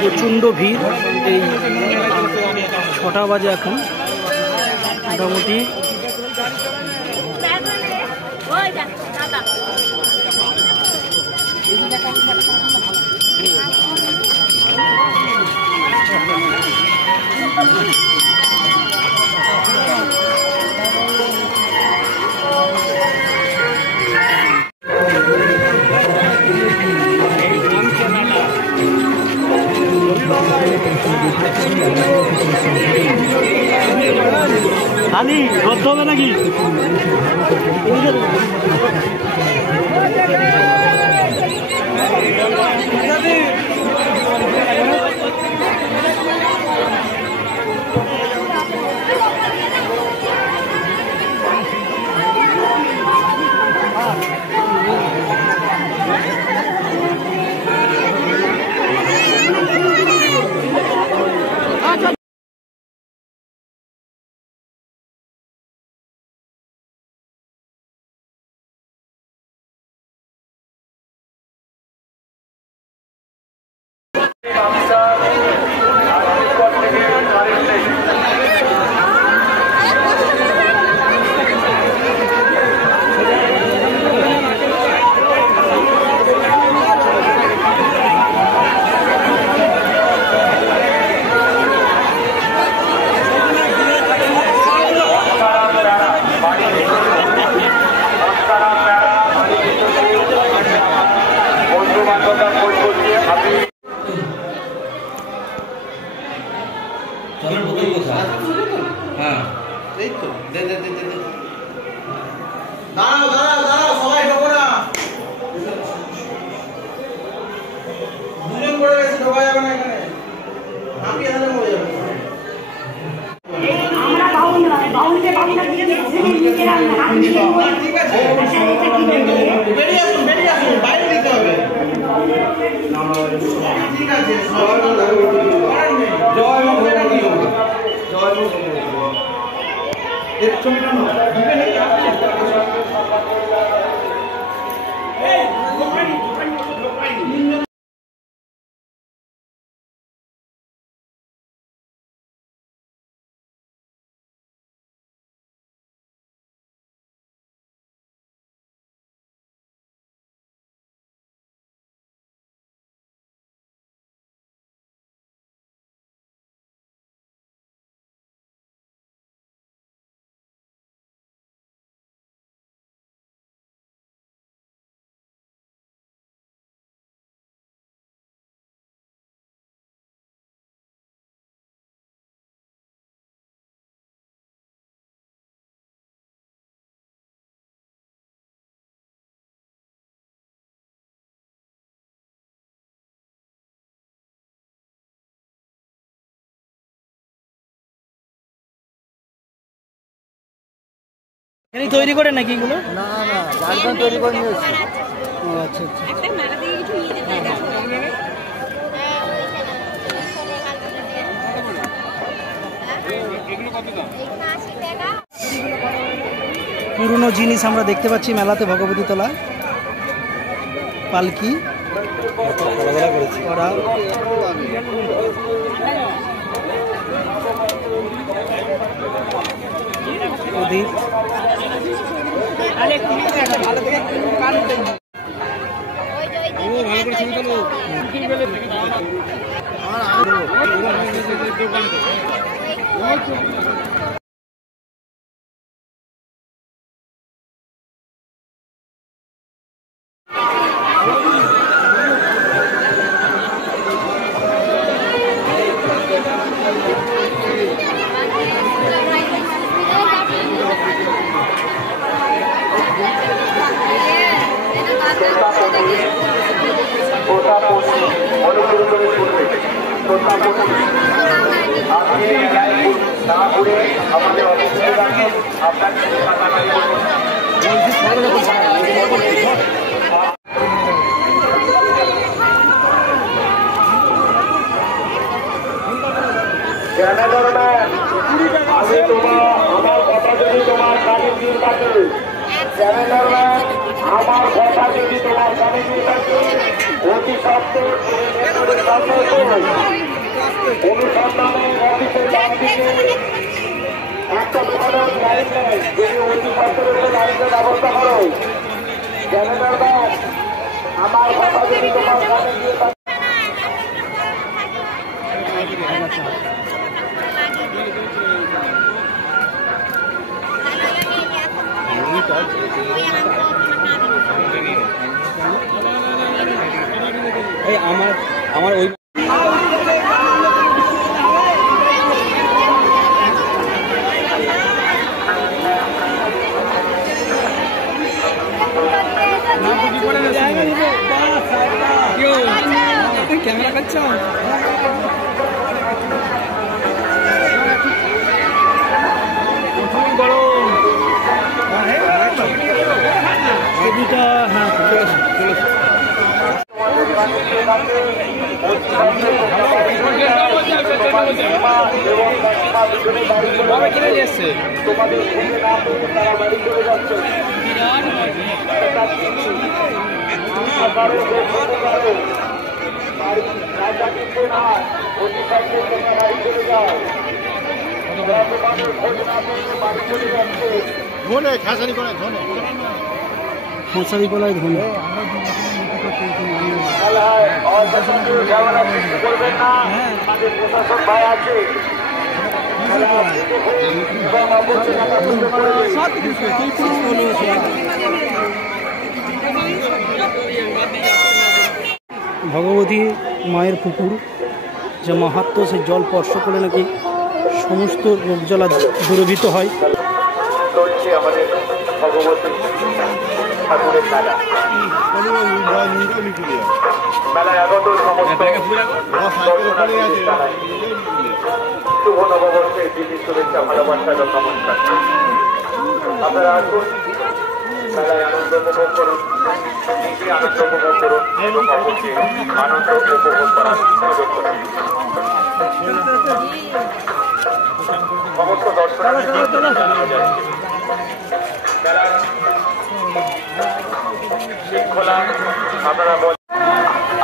প্রচণ্ড ভিড়। এই 6টা বাজে এখন, মোটামুটি আনি রদ্দ হবে নাকি? তৈরি করে নাকি এগুলো? না না, বারবার তৈরি করে নিয়ে এসেছি। ও আচ্ছা আচ্ছা। পুরনো জিনিস আমরা দেখতে পাচ্ছি মেলাতে। ভগবতী তলা পালকি করা, প্রদীপ, আমি তোমার কথা যদি তোমার গাড়ির দিন থাকে আমার কথা যদি তোমার কানে দিয়ে থাকে অতি সত্ত্বে অনুসন্ধানে অফিসের ডান দিকে একটা দোকানের গাড়ি নেয় যদি অতি সত্ত্বের গাড়িতে ব্যবস্থা করো জেনারেল ব্যাগ আমার কথা যদি তোমার কানে দিয়ে থাকে এই আমার ওই ক্যামেরা করছো দুটা হ্যাঁ তোমাদের তারা বাড়ি চলে যাচ্ছে ধনে খাসারি করে ধনে মশারি গলায় ধরে করবেন না আমাদের প্রশাসন ভাই আছে ভগবতী মায়ের পুকুর যে মাহাত্ম্য সেই জল স্পর্শ করে নাকি সমস্ত রোগ জ্বালা দূরীভূত হয়। চলছে আমাদের ভগবতী ঠাকুরের মেলা মেলায় আগত সমস্ত শুভ নববর্ষের দিদি শুভেচ্ছা ভালোবাসা এবং নমস্কার। আপনারা আসুন মেলায় আনন্দ উপভোগ করুন, নিজে আনন্দ উপভোগ করুন এবং অবশ্যই আনন্দ উপভোগ করার সুযোগ করুন। সমস্ত দর্শনার্থী মেলার শৃঙ্খলা আপনারা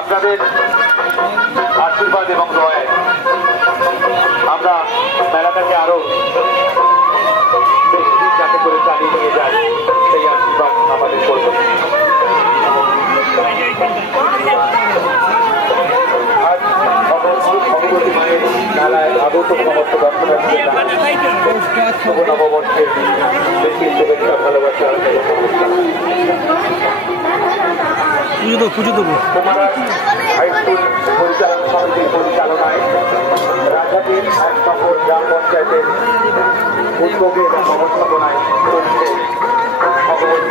আপনাদের আশীর্বাদ এবং দয়ায় আমরা মেলাটাকে আরো বেশি দিন যাতে করে চালিয়ে নিয়ে যাই সেই আশীর্বাদ আমাদের করব। আজ ভগবতী মায়ের মেলায় আগত সমস্ত দর্শনার্থী শুভ নববর্ষের বেশি শুভেচ্ছা ভালোবাসা পুজো দেবো কুমারা হাইস্কুল পরিচালনা সমিতির পরিচালনায় রাজাপীর ১ নম্বর গ্রাম পঞ্চায়েতের উদ্যোগে এবং ব্যবস্থাপনায় চলছে ভগবতী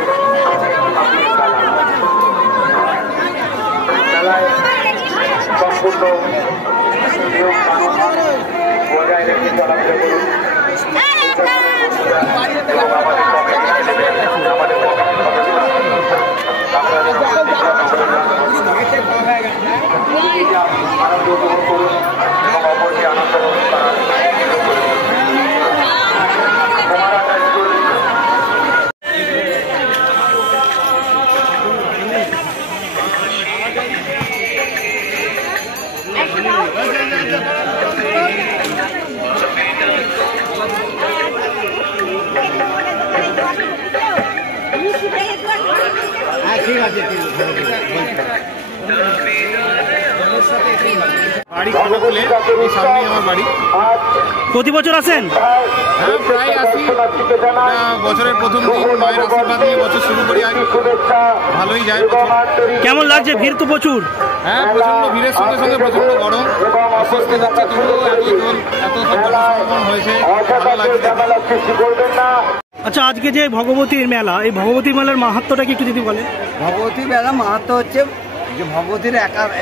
মেলায় সম্পূর্ণ নিয়ম কানুন বজায় রেখে চলাফেরা করুন এবং আমাদের কমিটি আমাদের আনন্দ উপভোগ করুন এবং অপরকে আনন্দ করার সুযোগ করে দিন। কুমারা হাইস্কুল ঠিক আছে বাড়ি বলে এই সামনেই আমার বাড়ি। প্রতি বছর আসেন? হ্যাঁ প্রায় আসি, বছরের প্রথম দিন মায়ের আশীর্বাদ নিয়ে বছর শুরু করি। আজ ভালোই যায়। কেমন লাগছে? ভিড় তো প্রচুর। হ্যাঁ প্রচন্ড ভিড়ের সঙ্গে সঙ্গে প্রচন্ড গরম, অস্বস্তি হচ্ছে, তবুও এত সব জনসমাগম হয়েছে, ভালো লাগছে। আচ্ছা, আজকে যে ভগবতীর মেলা, এই ভগবতী মেলার মাহাত্ম্যটা কি একটু যদি বলেন? ভগবতী মেলা মাহাত্ম্য হচ্ছে যে ভগবতীর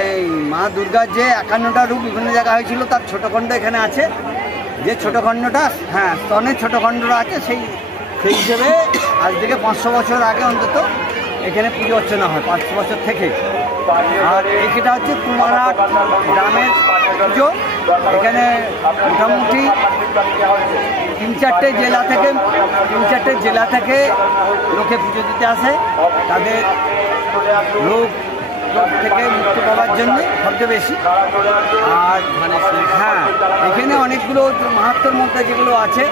এই মা দুর্গার যে 51টা রূপ বিভিন্ন জায়গায় হয়েছিল তার ছোট খণ্ড এখানে আছে। যে ছোট খণ্ডটা হ্যাঁ স্তনের ছোট খণ্ডটা আছে, সেই হিসেবে আজ থেকে 500 বছর আগে অন্তত এখানে পুজো অর্চনা হয়, 500 বছর থেকে। আর এইটা হচ্ছে কুমারহাট গ্রামের পুজো। এখানে মোটামুটি 3-4টে জেলা থেকে লোকে পুজো দিতে আসে, তাদের রোগ থেকে মুক্তি পাওয়ার জন্য সবচেয়ে বেশি। আর হ্যাঁ, এখানে অনেকগুলো মাহাত্ম্যর মধ্যে যেগুলো আছে,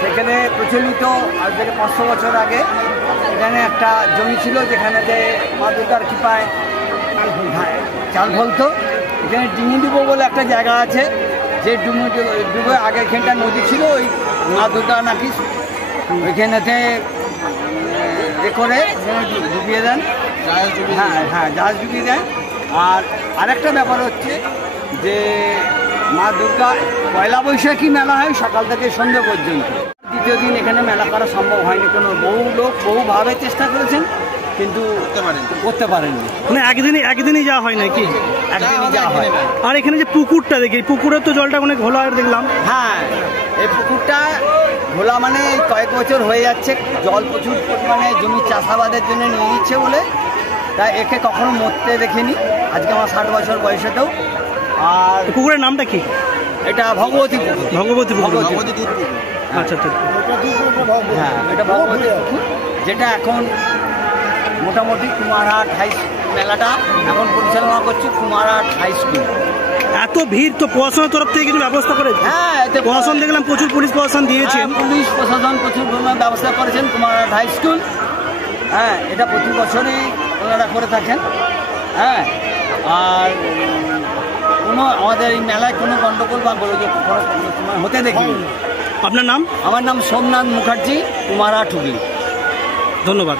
সেখানে প্রচলিত আজ থেকে 500 বছর আগে এখানে একটা জমি ছিল, যেখানেতে মা দুর্গার কৃপায় চাল ফলতো। এখানে ডিঙি ডুবো বলে একটা জায়গা আছে, যে ডুবে আগে এখানটা নদী ছিল, ওই মা দুর্গা নাকি ওইখানেতে এ করে ডুবিয়ে দেন। হ্যাঁ, জাহাজ ডুবিয়ে দেন। আর আরেকটা ব্যাপার হচ্ছে যে মা দুর্গা পয়লা বৈশাখী মেলা হয় সকাল থেকে সন্ধ্যে পর্যন্ত। দ্বিতীয় দিন এখানে মেলা করা সম্ভব হয়নি, কোনো বহুভাবে চেষ্টা করেছেন কিন্তু করতে পারেননি। মানে একদিনই যাওয়া হয় নাকি? একদিনই যাওয়া হয়। আর এখানে যে পুকুরটা দেখি, পুকুরের তো জলটা অনেক ঘোলা দেখলাম। হ্যাঁ, এই পুকুরটা ঘোলা মানে কয়েক বছর হয়ে যাচ্ছে, জল প্রচুর পরিমাণে জমি চাষাবাদের জন্য নিয়ে নিচ্ছে বলে, তাই একে কখনো মরতে দেখিনি আজকে আমার 60 বছর বয়সেতেও। আর পুকুরের নামটা কি? এটা ভগবতী পুকুর। আচ্ছা, হ্যাঁ, এটা ভগবতী পুকুর, যেটা এখন মোটামুটি কুমারহাট মেলাটা এখন পরিচালনা করছে কুমারহাট হাই স্কুল। এত ভিড় তো প্রশাসনের তরফ থেকে কিছু ব্যবস্থা করে? হ্যাঁ, প্রশাসন দেখলাম প্রচুর পুলিশ প্রশাসন দিয়েছে। পুলিশ প্রশাসন প্রচুর ব্যবস্থা করেছেন কুমারহাট হাই স্কুল। হ্যাঁ, এটা প্রতি বছরই ওনারা করে থাকেন। হ্যাঁ, আর আমাদের এই মেলায় কোনো গণ্ডগোল বা গোলযোগ কোনো সময় হতে দেখিনি। আপনার নাম? আমার নাম সোমনাথ মুখার্জি, কুমারহাট হুগলি। ধন্যবাদ।